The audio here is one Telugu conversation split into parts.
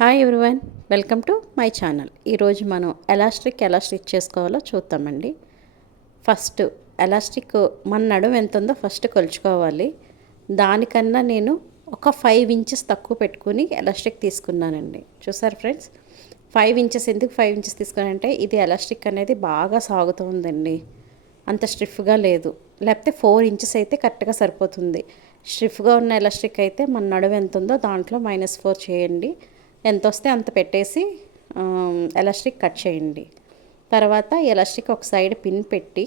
Hi everyone welcome to my channel ఈరోజు మనం ఎలాస్టిక్ ఎలా స్టిచ్ చేసుకోవాలో చూద్దామండి. ఫస్ట్ ఎలాస్టిక్ మన నడుము ఎంత ఉందో ఫస్ట్ కొలుచుకోవాలి. దానికన్నా నేను ఒక ఫైవ్ ఇంచెస్ తక్కువ పెట్టుకుని ఎలాస్టిక్ తీసుకున్నానండి. చూసారు ఫ్రెండ్స్ ఫైవ్ ఇంచెస్ ఎందుకు ఫైవ్ ఇంచెస్ తీసుకున్నానంటే ఇది ఎలాస్టిక్ అనేది బాగా సాగుతుందండి. అంత స్ట్రిఫ్గా లేదు. లేకపోతే ఫోర్ ఇంచెస్ అయితే కరెక్ట్గా సరిపోతుంది. స్టిఫ్గా ఉన్న ఎలాస్టిక్ అయితే మన నడువు ఎంత ఉందో దాంట్లో మైనస్ ఫోర్ చేయండి. ఎంత వస్తే అంత పెట్టేసి ఎలాస్టిక్ కట్ చేయండి. తర్వాత ఎలాస్టిక్ ఒక సైడ్ పిన్ పెట్టి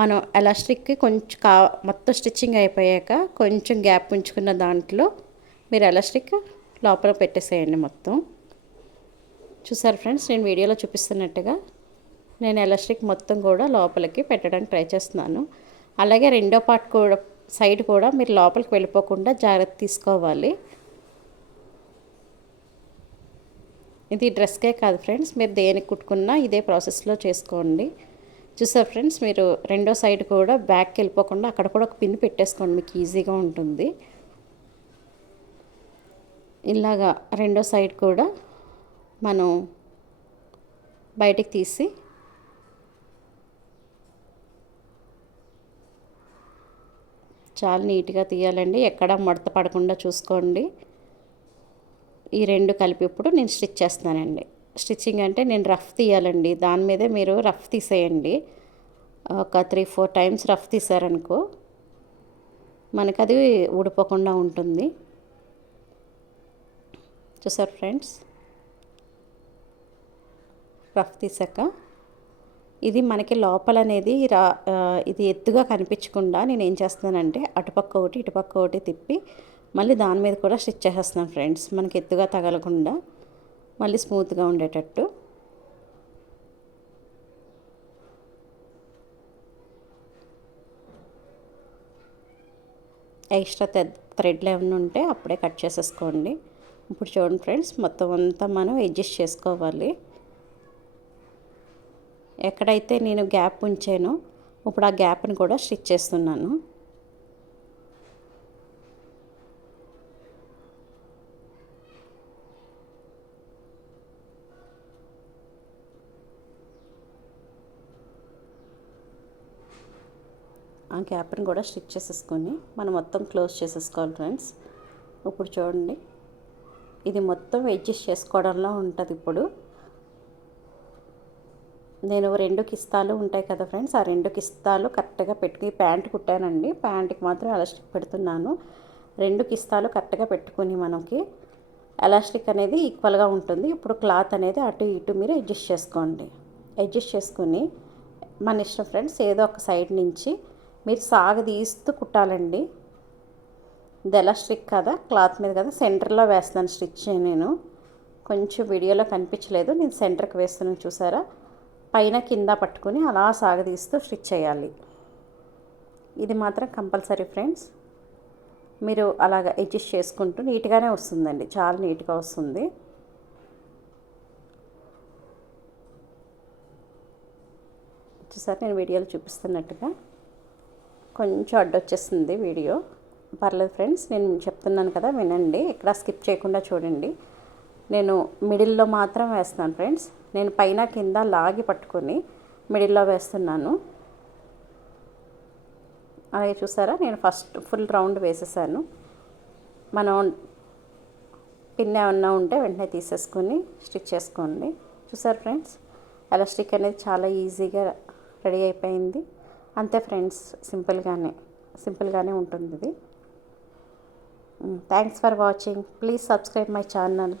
మనం ఎలాస్టిక్కి కొంచెం కా మొత్తం స్టిచ్చింగ్ అయిపోయాక కొంచెం గ్యాప్ ఉంచుకున్న దాంట్లో మీరు ఎలాస్టిక్ లోపల పెట్టేసేయండి మొత్తం. చూసారు ఫ్రెండ్స్ నేను వీడియోలో చూపిస్తున్నట్టుగా నేను ఎలాస్టిక్ మొత్తం కూడా లోపలికి పెట్టడానికి ట్రై చేస్తున్నాను. అలాగే రెండో పార్ట్ కూడా సైడ్ కూడా మీరు లోపలికి వెళ్ళిపోకుండా జాగ్రత్త తీసుకోవాలి. ఇది డ్రెస్కే కాదు ఫ్రెండ్స్. మీరు దేనికి కుట్టుకున్నా ఇదే ప్రాసెస్లో చేసుకోండి. చూసారు ఫ్రెండ్స్ మీరు రెండో సైడ్ కూడా బ్యాక్కి వెళ్ళిపోకుండా అక్కడ కూడా ఒక పిన్ పెట్టేసుకోండి. మీకు ఈజీగా ఉంటుంది. ఇలాగా రెండో సైడ్ కూడా మనం బయటికి తీసి చాలా నీట్గా తీయాలండి. ఎక్కడ మడత పడకుండా చూసుకోండి. ఈ రెండు కలిపి ఇప్పుడు నేను స్టిచ్ చేస్తానండి స్టిచ్చింగ్ అంటే నేను రఫ్ తీయాలండి. దాని మీదే మీరు రఫ్ తీసేయండి. ఒక త్రీ ఫోర్ టైమ్స్ రఫ్ తీసారనుకో మనకు అది ఊడిపోకుండా ఉంటుంది. చూసారు ఫ్రెండ్స్? రఫ్ తీసాక ఇది మనకి లోపల అనేది రా ఇది ఎత్తుగా కనిపించకుండా నేను ఏం చేస్తున్నానంటే అటుపక్క ఒకటి ఇటుపక్క ఒకటి తిప్పి మళ్ళీ దాని మీద కూడా స్టిచ్ చేసేస్తున్నాను ఫ్రెండ్స్. మనకి ఎత్తుగా తగలకుండా మళ్ళీ స్మూత్గా ఉండేటట్టు. ఎక్స్ట్రా థ్రెడ్లు ఏమైనా ఉంటే అప్పుడే కట్ చేసేసుకోండి. ఇప్పుడు చూడండి ఫ్రెండ్స్ మొత్తం అంతా మనం అడ్జస్ట్ చేసుకోవాలి. ఎక్కడైతే నేను గ్యాప్ ఉంచానో ఇప్పుడు ఆ గ్యాప్ని కూడా స్టిచ్ చేస్తున్నాను. ఆ క్యాప్ని కూడా స్టిచ్ చేసేసుకొని మనం మొత్తం క్లోజ్ చేసేసుకోవాలి ఫ్రెండ్స్. ఇప్పుడు చూడండి. ఇది మొత్తం అడ్జస్ట్ చేసుకోవడంలో ఉంటుంది ఇప్పుడు. నేను రెండు కిస్తాలు ఉంటాయి కదా ఫ్రెండ్స్ ఆ రెండు కిస్తాలు కరెక్ట్గా పెట్టుకుని ప్యాంట్ కుట్టానండి. ప్యాంట్కి మాత్రం ఎలాస్టిక్ పెడుతున్నాను. రెండు కిస్తాలు కరెక్ట్గా పెట్టుకుని మనకి ఎలాస్టిక్ అనేది ఈక్వల్గా ఉంటుంది. ఇప్పుడు క్లాత్ అనేది అటు ఇటు మీరు అడ్జస్ట్ చేసుకోండి. అడ్జస్ట్ చేసుకుని మన ఇష్టం ఫ్రెండ్స్ ఏదో ఒక సైడ్ నుంచి మీరు సాగదీస్తూ కుట్టాలండి. ఇది ఎలా స్టిక్ కదా? క్లాత్ మీద కదా? సెంటర్లో వేస్తాను స్టిచ్ నేను. కొంచెం వీడియోలో కనిపించలేదు. నేను సెంటర్కి వేస్తున్నాను చూసారా? పైన కింద పట్టుకుని అలా సాగదీస్తూ స్టిచ్ చేయాలి. ఇది మాత్రం కంపల్సరీ ఫ్రెండ్స్. మీరు అలాగ అడ్జస్ట్ చేసుకుంటూ నీట్గానే వస్తుందండి. చాలా నీట్గా వస్తుంది. చూసారు? నేను వీడియోలో చూపిస్తున్నట్టుగా. కొంచెం అడ్డొచ్చేస్తుంది వీడియో. పర్లేదు ఫ్రెండ్స్ నేను చెప్తున్నాను కదా వినండి. ఇక్కడ స్కిప్ చేయకుండా చూడండి. నేను మిడిల్లో మాత్రం వేస్తున్నాను ఫ్రెండ్స్. నేను పైన కింద లాగి పట్టుకొని మిడిల్లో వేస్తున్నాను. అలాగే చూసారా? నేను ఫస్ట్ ఫుల్ రౌండ్ వేసేసాను. మనం పిన్ ఏమన్నా ఉంటే వెంటనే తీసేసుకొని స్టిచ్ చేసుకోండి. చూసారు ఫ్రెండ్స్? ఎలాస్టిక్ అనేది చాలా ఈజీగా రెడీ అయిపోయింది. అంతే ఫ్రెండ్స్ సింపుల్గానే సింపుల్గానే ఉంటుంది ఇది thanks for watching please subscribe my channel